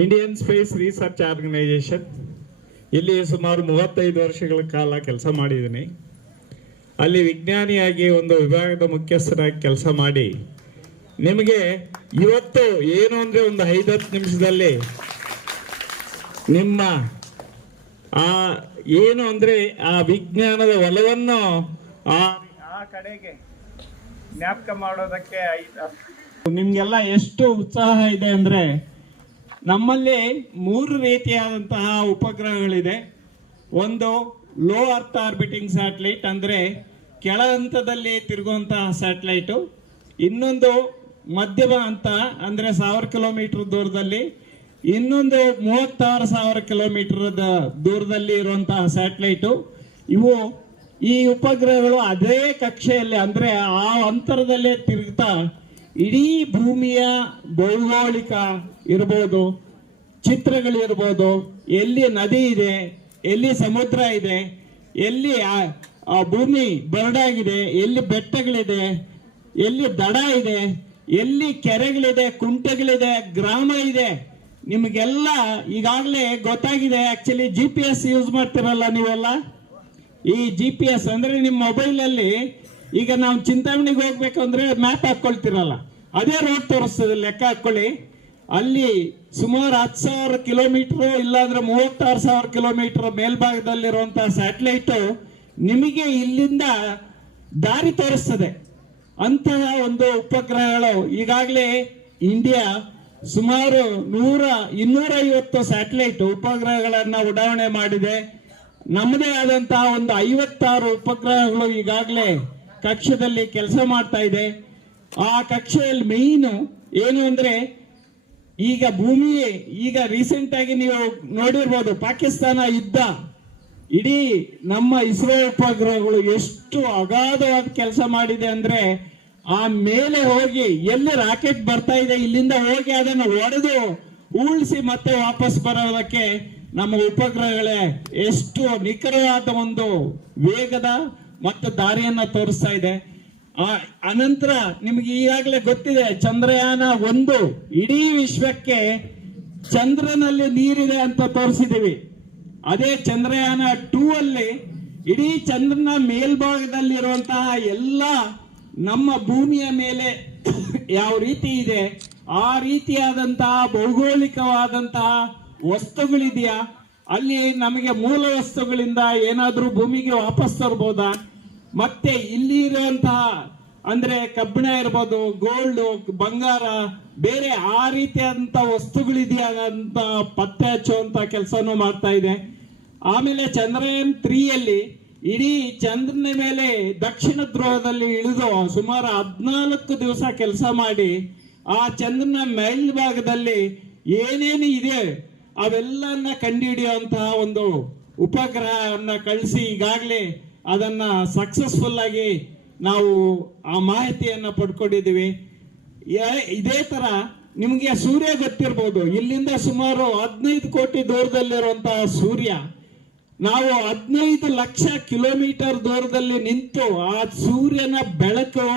Indian space research organisation ಇಲ್ಲಿ ಸುಮಾರು 35 ವರ್ಷಗಳ ಕಾಲ ಕೆಲಸ ಮಾಡಿದ್ದೀನಿ. ಅಲ್ಲಿ ವಿಜ್ಞಾನಿಯಾಗಿ ಒಂದು ವಿಭಾಗದ ಮುಖ್ಯಸ್ಥರಾಗಿ ಕೆಲಸ ಮಾಡಿ ನಿಮಗೆ ಇವತ್ತು ಏನು ಅಂದರೆ ಒಂದು 5-10 ನಿಮಿಷದಲ್ಲಿ ನಿಮ್ಮ ಏನು ಅಂದರೆ ಆ ವಿಜ್ಞಾನದ ಒಲವನ್ನು ಆ ಕಡೆಗೆ ಜ್ಞಾಪಕ ಮಾಡೋದಕ್ಕೆ ನಿಮಗೆಲ್ಲ ಎಷ್ಟು ಉತ್ಸಾಹ ಇದೆ ಅಂದರೆ ನಮ್ಮಲ್ಲಿ 3 ರೀತಿಯಾದಂತಹ ಉಪಗ್ರಹಗಳಿದೆ. ಒಂದು ಲೋ ಅರ್ತ್ ಆರ್ಬಿಟಿಂಗ್ ಸ್ಯಾಟಲೈಟ್, ಅಂದರೆ ಕೆಳ ಹಂತದಲ್ಲಿ ತಿರುಗುವಂತಹ ಸ್ಯಾಟಲೈಟು. ಇನ್ನೊಂದು ಮಧ್ಯಮ ಹಂತ, ಅಂದರೆ 1000 ಕಿಲೋಮೀಟರ್ ದೂರದಲ್ಲಿ. ಇನ್ನೊಂದು 36,000 ಕಿಲೋಮೀಟರ್ ದೂರದಲ್ಲಿ ಇರುವಂತಹ ಸ್ಯಾಟಲೈಟು. ಈ ಉಪಗ್ರಹಗಳು ಅದೇ ಕಕ್ಷೆಯಲ್ಲಿ, ಅಂದರೆ ಆ ಅಂತರದಲ್ಲೇ ತಿರುಗ್ತಾ ಇಡೀ ಭೂಮಿಯ ಭೌಗೋಳಿಕ ಇರ್ಬೋದು, ಚಿತ್ರಗಳಿರ್ಬೋದು, ಎಲ್ಲಿ ನದಿ ಇದೆ, ಎಲ್ಲಿ ಸಮುದ್ರ ಇದೆ, ಎಲ್ಲಿ ಆ ಭೂಮಿ ಬರಡಾಗಿದೆ, ಎಲ್ಲಿ ಬೆಟ್ಟಗಳಿದೆ, ಎಲ್ಲಿ ದಡ ಇದೆ, ಎಲ್ಲಿ ಕೆರೆಗಳಿದೆ, ಕುಂಟೆಗಳಿದೆ, ಗ್ರಾಮ ಇದೆ, ನಿಮಗೆಲ್ಲ ಈಗಾಗಲೇ ಗೊತ್ತಾಗಿದೆ. ಆಕ್ಚುಲಿ GPS ಯೂಸ್ ಮಾಡ್ತಿರಲ್ಲ ನೀವೆಲ್ಲ. ಈ GPS ಅಂದರೆ ನಿಮ್ಮ ಮೊಬೈಲಲ್ಲಿ ಈಗ ನಾವು ಚಿಂತಾಮಣಿಗೆ ಹೋಗ್ಬೇಕು ಅಂದರೆ ಮ್ಯಾಪ್ ಹಾಕ್ಕೊಳ್ತಿರಲ್ಲ, ಅದೇ ರೋಡ್ ತೋರಿಸ್ತದೆ. ಲೆಕ್ಕ ಹಾಕ್ಕೊಳ್ಳಿ, ಅಲ್ಲಿ ಸುಮಾರು 10,000 ಕಿಲೋಮೀಟರ್ ಇಲ್ಲಾಂದ್ರೆ 36,000 ಕಿಲೋಮೀಟರ್ ಮೇಲ್ಭಾಗದಲ್ಲಿರುವಂತಹ ಸ್ಯಾಟಲೈಟು ನಿಮಗೆ ಇಲ್ಲಿಂದ ದಾರಿ ತೋರಿಸ್ತದೆ. ಅಂತಹ ಒಂದು ಉಪಗ್ರಹಗಳು ಈಗಾಗಲೇ ಇಂಡಿಯಾ ಸುಮಾರು 250 ಸ್ಯಾಟಲೈಟ್ ಉಪಗ್ರಹಗಳನ್ನು ಉಡಾವಣೆ ಮಾಡಿದೆ. ನಮ್ಮದೇ ಆದಂತಹ ಒಂದು 56 ಉಪಗ್ರಹಗಳು ಈಗಾಗಲೇ ಕಕ್ಷೆಯಲ್ಲಿ ಕೆಲಸ ಮಾಡ್ತಾ ಇದೆ. ಆ ಕಕ್ಷೆಯಲ್ಲಿ ಮೇಯ್ನು ಏನು ಅಂದರೆ ಈಗ ಈಗ ರೀಸೆಂಟ್ ಆಗಿ ನೀವು ನೋಡಿರ್ಬೋದು, ಪಾಕಿಸ್ತಾನ ಯುದ್ಧ, ಇಡೀ ನಮ್ಮ ಇಸ್ರೋ ಉಪಗ್ರಹಗಳು ಎಷ್ಟು ಅಗಾಧವಾದ ಕೆಲಸ ಮಾಡಿದೆ ಅಂದ್ರೆ ಆ ಮೇಲೆ ಹೋಗಿ ಎಲ್ಲಿ ರಾಕೆಟ್ ಬರ್ತಾ ಇದೆ ಇಲ್ಲಿಂದ ಹೋಗಿ ಅದನ್ನು ಒಡೆದು ಉಳಿಸಿ ಮತ್ತೆ ವಾಪಸ್ ಬರೋದಕ್ಕೆ ನಮ್ಮ ಉಪಗ್ರಹಗಳೇ ಎಷ್ಟು ನಿಖರವಾದ ಒಂದು ವೇಗದ ಮತ್ತು ದಾರಿಯನ್ನ ತೋರಿಸ್ತಾ ಇದೆ. ಅನಂತರ ನಿಮಗೆ ಈಗಾಗಲೇ ಗೊತ್ತಿದೆ, ಚಂದ್ರಯಾನ 1 ಇಡೀ ವಿಶ್ವಕ್ಕೆ ಚಂದ್ರನಲ್ಲಿ ನೀರಿದೆ ಅಂತ ತೋರಿಸಿದೀವಿ. ಅದೇ ಚಂದ್ರಯಾನ 2 ಅಲ್ಲಿ ಇಡೀ ಚಂದ್ರನ ಮೇಲ್ಭಾಗದಲ್ಲಿರುವಂತಹ ಎಲ್ಲ ನಮ್ಮ ಭೂಮಿಯ ಮೇಲೆ ಯಾವ ರೀತಿ ಇದೆ ಆ ರೀತಿಯಾದಂತಹ ಭೌಗೋಳಿಕವಾದಂತಹ ವಸ್ತುಗಳಿದೆಯಾ, ಅಲ್ಲಿ ನಮಗೆ ಮೂಲ ವಸ್ತುಗಳಿಂದ ಏನಾದರೂ ಭೂಮಿಗೆ ವಾಪಸ್ ತರ್ಬೋದಾ, ಮತ್ತೆ ಇಲ್ಲಿ ಇರುವಂತಹ ಅಂದ್ರೆ ಕಬ್ಬಿಣ ಇರ್ಬೋದು, ಗೋಲ್ಡ್, ಬಂಗಾರ, ಬೇರೆ ಆ ರೀತಿಯಾದಂತಹ ವಸ್ತುಗಳಿದೆಯಾ ಅಂತ ಪತ್ತೆ ಹಚ್ಚುವಂತ ಕೆಲಸನೂ ಮಾಡ್ತಾ ಇದೆ. ಆಮೇಲೆ ಚಂದ್ರಯಾನ್ 3 ಅಲ್ಲಿ ಇಡೀ ಚಂದ್ರನ ಮೇಲೆ ದಕ್ಷಿಣ ಧ್ರುವದಲ್ಲಿ ಇಳಿದು ಸುಮಾರು 14 ದಿವಸ ಕೆಲಸ ಮಾಡಿ ಆ ಚಂದ್ರನ ಮೇಲ್ಭಾಗದಲ್ಲಿ ಏನೇನು ಇದೆ ಅವೆಲ್ಲನ್ನ ಕಂಡುಹಿಡಿಯುವಂತಹ ಒಂದು ಉಪಗ್ರಹವನ್ನ ಕಳಿಸಿ ಈಗಾಗಲೇ ಅದನ್ನ ಸಕ್ಸಸ್ಫುಲ್ ಆಗಿ ನಾವು ಆ ಮಾಹಿತಿಯನ್ನ ಪಡ್ಕೊಂಡಿದ್ದೀವಿ. ಇದೇ ತರ ನಿಮಗೆ ಸೂರ್ಯ ಗೊತ್ತಿರ್ಬೋದು, ಇಲ್ಲಿಂದ ಸುಮಾರು 15 ಕೋಟಿ ದೂರದಲ್ಲಿರುವಂತಹ ಸೂರ್ಯ, ನಾವು 15 ಲಕ್ಷ ಕಿಲೋಮೀಟರ್ ದೂರದಲ್ಲಿ ನಿಂತು ಆ ಸೂರ್ಯನ ಬೆಳಕು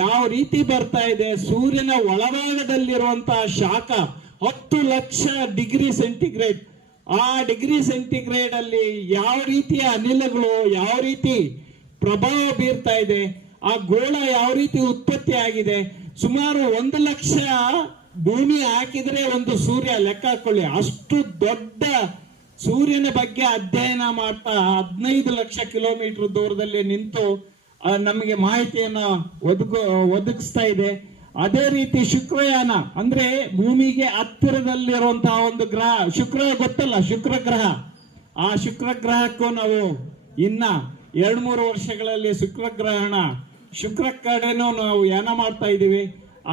ಯಾವ ರೀತಿ ಬರ್ತಾ ಇದೆ, ಸೂರ್ಯನ ಒಳಭಾಗದಲ್ಲಿರುವಂತಹ ಶಾಖ 10 ಲಕ್ಷ ಡಿಗ್ರಿ ಸೆಂಟಿಗ್ರೇಡ್, ಆ ಡಿಗ್ರಿ ಸೆಂಟಿಗ್ರೇಡ್ ಅಲ್ಲಿ ಯಾವ ರೀತಿಯ ಅನಿಲಗಳು ಯಾವ ರೀತಿ ಪ್ರಭಾವ ಬೀರ್ತಾ ಇದೆ, ಆ ಗೋಳ ಯಾವ ರೀತಿ ಉತ್ಪತ್ತಿ ಆಗಿದೆ, ಸುಮಾರು 1 ಲಕ್ಷ ಭೂಮಿ ಹಾಕಿದ್ರೆ ಒಂದು ಸೂರ್ಯ ಲೆಕ್ಕ ಹಾಕೊಳ್ಳಿ, ಅಷ್ಟು ದೊಡ್ಡ ಸೂರ್ಯನ ಬಗ್ಗೆ ಅಧ್ಯಯನ ಮಾಡ್ತಾ 15 ಲಕ್ಷ ಕಿಲೋಮೀಟರ್ ದೂರದಲ್ಲಿ ನಿಂತು ನಮಗೆ ಮಾಹಿತಿಯನ್ನ ಒದಗಿಸ್ತಾ ಇದೆ. ಅದೇ ರೀತಿ ಶುಕ್ರಯಾನ, ಅಂದ್ರೆ ಭೂಮಿಗೆ ಹತ್ತಿರದಲ್ಲಿರುವಂತಹ ಒಂದು ಗ್ರಹ ಶುಕ್ರ, ಗೊತ್ತಲ್ಲ ಶುಕ್ರ ಗ್ರಹ. ಆ ಶುಕ್ರ ಗ್ರಹಕ್ಕೂ ನಾವು ಇನ್ನ 2-3 ವರ್ಷಗಳಲ್ಲಿ ಶುಕ್ರ ಕಡೆನೂ ನಾವು ಯಾನ ಮಾಡ್ತಾ ಇದ್ದೀವಿ.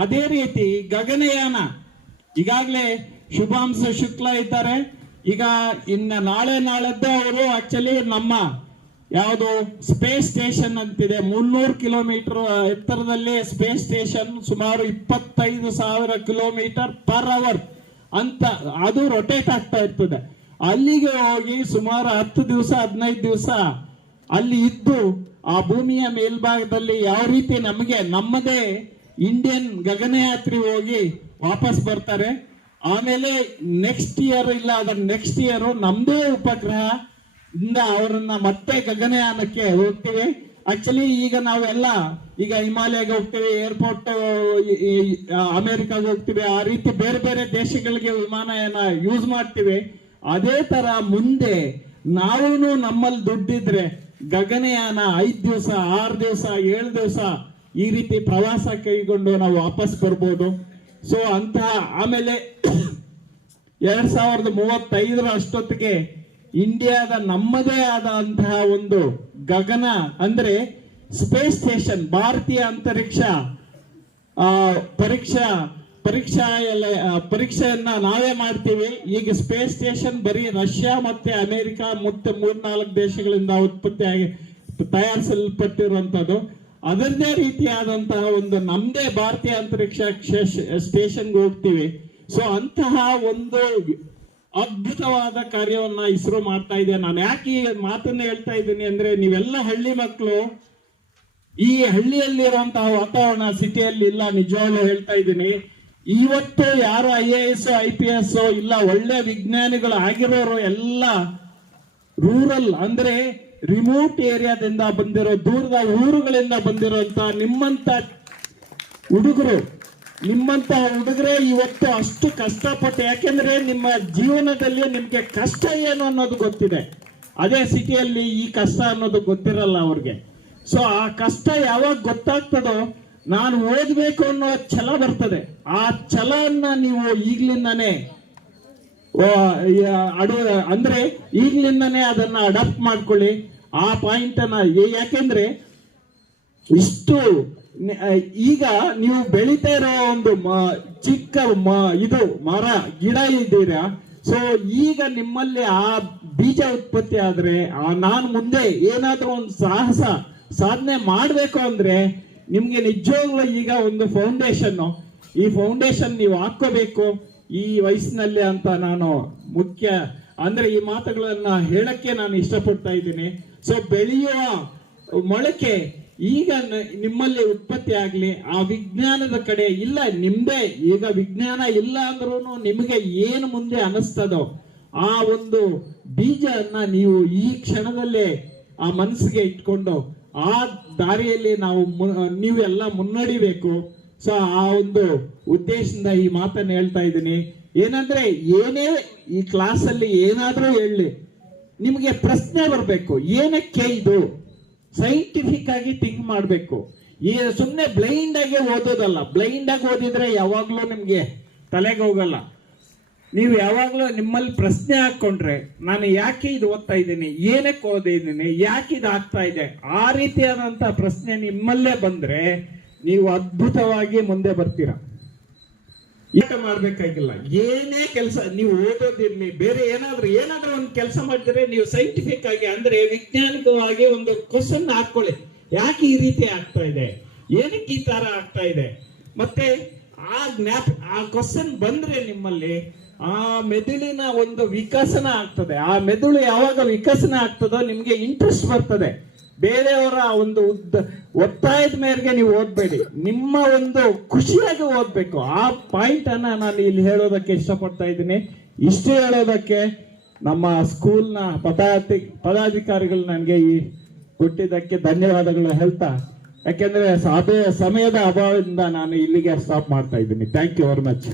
ಅದೇ ರೀತಿ ಗಗನಯಾನ, ಈಗಾಗಲೇ ಶುಭಾಂಶ ಶುಕ್ಲಾ ಇದ್ದಾರೆ. ಈಗ ಇನ್ನ ನಾಳೆದ್ದು ಅವರು ಆಕ್ಚುಲಿ ನಮ್ಮ ಯಾವುದು ಸ್ಪೇಸ್ ಸ್ಟೇಷನ್ ಅಂತಿದೆ, 300 ಕಿಲೋಮೀಟರ್ ಎತ್ತರದಲ್ಲಿ ಸ್ಪೇಸ್ ಸ್ಟೇಷನ್, ಸುಮಾರು 25,000 ಕಿಲೋಮೀಟರ್ ಪರ್ ಅವರ್ ಅಂತ ಅದು ರೊಟೇಟ್ ಆಗ್ತಾ ಇರ್ತದೆ. ಅಲ್ಲಿಗೆ ಹೋಗಿ ಸುಮಾರು 10 ದಿವಸ 15 ದಿವಸ ಅಲ್ಲಿ ಇದ್ದು ಆ ಭೂಮಿಯ ಮೇಲ್ಭಾಗದಲ್ಲಿ ಯಾವ ರೀತಿ ನಮ್ಮದೇ ಇಂಡಿಯನ್ ಗಗನಯಾತ್ರಿ ಹೋಗಿ ವಾಪಸ್ ಬರ್ತಾರೆ. ಆಮೇಲೆ ನೆಕ್ಸ್ಟ್ ಇಯರ್ ಇಲ್ಲ ಅದರ ನೆಕ್ಸ್ಟ್ ಇಯರ್ ನಮ್ದೇ ಉಪಗ್ರಹ ಇಂದ ಅವರನ್ನ ಮತ್ತೆ ಗಗನಯಾನಕ್ಕೆ ಹೋಗ್ತೀವಿ. ಆಕ್ಚುಲಿ ಈಗ ನಾವೆಲ್ಲ ಈಗ ಹಿಮಾಲಯಗೆ ಹೋಗ್ತೀವಿ, ಏರ್ಪೋರ್ಟ್ ಅಮೆರಿಕಾಗೆ ಹೋಗ್ತೀವಿ, ಆ ರೀತಿ ಬೇರೆ ಬೇರೆ ದೇಶಗಳಿಗೆ ವಿಮಾನಯಾನ ಯೂಸ್ ಮಾಡ್ತೀವಿ. ಅದೇ ತರ ಮುಂದೆ ನಾವು ನಮ್ಮಲ್ಲಿ ದುಡ್ಡಿದ್ರೆ ಗಗನಯಾನ 5 ದಿವಸ 6 ದಿವಸ 7 ದಿವಸ ಈ ರೀತಿ ಪ್ರವಾಸ ಕೈಗೊಂಡು ನಾವು ವಾಪಸ್ ಬರ್ಬೋದು. ಸೊ ಅಂತಹ ಆಮೇಲೆ 2035 ಅಷ್ಟೊತ್ತಿಗೆ ಇಂಡಿಯಾದ ನಮ್ಮದೇ ಆದಂತಹ ಒಂದು ಗಗನ ಅಂದ್ರೆ ಸ್ಪೇಸ್ ಸ್ಟೇಷನ್, ಭಾರತೀಯ ಅಂತರಿಕ್ಷ ಪರೀಕ್ಷೆಯನ್ನ ನಾವೇ ಮಾಡ್ತೀವಿ. ಈಗ ಸ್ಪೇಸ್ ಸ್ಟೇಷನ್ ಬರೀ ರಷ್ಯಾ ಮತ್ತೆ ಅಮೆರಿಕ ಮತ್ತೆ 3-4 ದೇಶಗಳಿಂದ ತಯಾರಿಸಲ್ಪಟ್ಟಿರುವಂತದ್ದು. ಅದರದೇ ರೀತಿಯಾದಂತಹ ಒಂದು ನಮ್ದೇ ಭಾರತೀಯ ಅಂತರಿಕ್ಷ ಸ್ಟೇಷನ್ಗೆ ಹೋಗ್ತೀವಿ. ಸೊ ಅಂತಹ ಒಂದು ಅದ್ಭುತವಾದ ಕಾರ್ಯವನ್ನ ಇಸ್ರೋ ಮಾಡ್ತಾ ಇದೆ. ನಾನು ಯಾಕೆ ಈ ಮಾತನ್ನ ಹೇಳ್ತಾ ಇದ್ದೀನಿ ಅಂದ್ರೆ, ನೀವೆಲ್ಲ ಹಳ್ಳಿ ಮಕ್ಕಳು, ಈ ಹಳ್ಳಿಯಲ್ಲಿರುವಂತಹ ವಾತಾವರಣ ಸಿಟಿಯಲ್ಲಿ ಇಲ್ಲ. ನಿಜವಾಗ್ಲೂ ಹೇಳ್ತಾ ಇದ್ದೀನಿ, ಇವತ್ತು ಯಾರು IAS IPS ಇಲ್ಲ ಒಳ್ಳೆ ವಿಜ್ಞಾನಿಗಳು ಆಗಿರೋರು ಎಲ್ಲ ರೂರಲ್ ಅಂದ್ರೆ ರಿಮೋಟ್ ಏರಿಯಾದಿಂದ ಬಂದಿರೋ, ದೂರದ ಊರುಗಳಿಂದ ಬಂದಿರೋಂತ ನಿಮ್ಮಂತ ಹುಡುಗರೇ ಇವತ್ತು ಅಷ್ಟು ಕಷ್ಟಪಟ್ಟು, ಯಾಕೆಂದ್ರೆ ನಿಮ್ಮ ಜೀವನದಲ್ಲಿ ನಿಮ್ಗೆ ಕಷ್ಟ ಏನು ಅನ್ನೋದು ಗೊತ್ತಿದೆ. ಅದೇ ಸಿಟಿಯಲ್ಲಿ ಈ ಕಷ್ಟ ಅನ್ನೋದು ಗೊತ್ತಿರಲ್ಲ ಅವ್ರಿಗೆ. ಸೊ ಆ ಕಷ್ಟ ಯಾವಾಗ ಗೊತ್ತಾಗ್ತದೋ ನಾನು ಓದ್ಬೇಕು ಅನ್ನೋ ಛಲ ಬರ್ತದೆ. ಆ ಛಲನ್ನ ನೀವು ಈಗ್ಲಿಂದಾನೇ ಈಗ್ಲಿಂದಾನೇ ಅದನ್ನ ಅಡಾಪ್ಟ್ ಮಾಡ್ಕೊಳ್ಳಿ. ಆ ಪಾಯಿಂಟ್ ಅನ್ನ, ಯಾಕೆಂದ್ರೆ ಇಷ್ಟು ಈಗ ನೀವು ಬೆಳಿತಾ ಇರೋ ಒಂದು ಚಿಕ್ಕ ಇದು ಮರ ಗಿಡ ಇದ್ದೀರಾ. ಸೊ ಈಗ ನಿಮ್ಮಲ್ಲಿ ಆ ಬೀಜ ಉತ್ಪತ್ತಿ ಆದ್ರೆ ನಾನು ಮುಂದೆ ಏನಾದ್ರೂ ಒಂದು ಸಾಧನೆ ಮಾಡ್ಬೇಕು ಅಂದ್ರೆ ನಿಮ್ಗೆ ನಿಜವಾಗ್ಲೂ ಈಗ ಒಂದು ಈ ಫೌಂಡೇಶನ್ ನೀವು ಹಾಕೋಬೇಕು ಈ ವಯಸ್ಸಿನಲ್ಲಿ ಅಂತ ನಾನು ಈ ಮಾತುಗಳನ್ನ ಹೇಳಕ್ಕೆ ನಾನು ಇಷ್ಟಪಡ್ತಾ ಇದ್ದೀನಿ. ಸೊ ಬೆಳೆಯುವ ಮೊಳಕೆ ಈಗ ನಿಮ್ಮಲ್ಲಿ ಉತ್ಪತ್ತಿ ಆಗ್ಲಿ, ಆ ವಿಜ್ಞಾನದ ಕಡೆ ಇಲ್ಲ ನಿಮ್ದೇ. ಈಗ ವಿಜ್ಞಾನ ಇಲ್ಲ ಅಂದ್ರೂ ನಿಮಗೆ ಏನು ಮುಂದೆ ಅನಿಸ್ತದೋ ಆ ಒಂದು ಬೀಜವನ್ನ ನೀವು ಈ ಕ್ಷಣದಲ್ಲೇ ಆ ಮನಸ್ಸಿಗೆ ಇಟ್ಕೊಂಡು ಆ ದಾರಿಯಲ್ಲಿ ನೀವೆಲ್ಲ ಮುನ್ನಡಿಬೇಕು. ಸೊ ಆ ಒಂದು ಉದ್ದೇಶದಿಂದ ಈ ಮಾತನ್ನು ಹೇಳ್ತಾ ಇದ್ದೀನಿ. ಏನಂದ್ರೆ ಏನೇ ಈ ಕ್ಲಾಸ್ ಅಲ್ಲಿ ಏನಾದ್ರೂ ಹೇಳಿ, ನಿಮಗೆ ಪ್ರಶ್ನೆ ಬರಬೇಕು, ಏನಕ್ಕೆ ಇದು ಸೈಂಟಿಫಿಕ್ ಆಗಿ ಥಿಂಕ್ ಮಾಡಬೇಕು. ಈ ಸುಮ್ಮನೆ ಬ್ಲೈಂಡ್ ಆಗಿ ಓದೋದಲ್ಲ. ಬ್ಲೈಂಡ್ ಆಗಿ ಓದಿದ್ರೆ ಯಾವಾಗ್ಲೂ ನಿಮ್ಗೆ ತಲೆಗೆ ಹೋಗಲ್ಲ. ನೀವು ಯಾವಾಗ್ಲೂ ನಿಮ್ಮಲ್ಲಿ ಪ್ರಶ್ನೆ ಹಾಕೊಂಡ್ರೆ, ನಾನು ಯಾಕೆ ಇದು ಓದ್ತಾ ಇದ್ದೀನಿ, ಏನಕ್ಕೆ ಓದಿದ್ದೀನಿ, ಯಾಕೆ ಇದು ಆಗ್ತಾ ಇದೆ, ಆ ರೀತಿಯಾದಂತ ಪ್ರಶ್ನೆ ನಿಮ್ಮಲ್ಲೇ ಬಂದ್ರೆ ನೀವು ಅದ್ಭುತವಾಗಿ ಮುಂದೆ ಬರ್ತೀರಾ. ಈಗ ಮಾಡ್ಬೇಕಾಗಿಲ್ಲ, ಏನೇ ಕೆಲಸ ನೀವು ಓದೋದಿರ್ಲಿ, ಬೇರೆ ಏನಾದ್ರೂ ಒಂದು ಕೆಲಸ ಮಾಡಿದ್ರೆ ನೀವು ಸೈಂಟಿಫಿಕ್ ಆಗಿ ಅಂದ್ರೆ ವೈಜ್ಞಾನಿಕವಾಗಿ ಒಂದು ಕ್ವಶನ್ ಹಾಕೊಳ್ಳಿ. ಯಾಕೆ ಈ ರೀತಿ ಆಗ್ತಾ ಇದೆ, ಏನಕ್ಕೆ ಈ ತರ ಆಗ್ತಾ ಇದೆ, ಮತ್ತೆ ಆ ಕ್ವಶನ್ ಬಂದ್ರೆ ನಿಮ್ಮಲ್ಲಿ ಆ ಮೆದುಳಿನ ಒಂದು ವಿಕಸನ ಆಗ್ತದೆ. ಆ ಮೆದುಳು ಯಾವಾಗ ವಿಕಸನ ಆಗ್ತದೋ ನಿಮ್ಗೆ ಇಂಟ್ರೆಸ್ಟ್ ಬರ್ತದೆ. ಬೇರೆಯವರ ಒಂದು ಒತ್ತಾಯದ ಮೇರೆಗೆ ನೀವು ಓದ್ಬೇಡಿ, ನಿಮ್ಮ ಒಂದು ಖುಷಿಯಾಗಿ ಓದ್ಬೇಕು. ಆ ಪಾಯಿಂಟ್ ಅನ್ನ ನಾನು ಇಲ್ಲಿ ಹೇಳೋದಕ್ಕೆ ಇಷ್ಟಪಡ್ತಾ ಇದ್ದೀನಿ. ಇಷ್ಟು ಹೇಳೋದಕ್ಕೆ ನಮ್ಮ ಸ್ಕೂಲ್ನ ಪದಾಧಿಕಾರಿಗಳು ನನಗೆ ಈ ಕೊಟ್ಟಿದ್ದಕ್ಕೆ ಧನ್ಯವಾದಗಳು ಹೇಳ್ತಾ, ಯಾಕೆಂದ್ರೆ ಸಮಯದ ಅಭಾವದಿಂದ ನಾನು ಇಲ್ಲಿಗೆ ಸ್ಟಾಪ್ ಮಾಡ್ತಾ ಇದ್ದೀನಿ. Thank you very much.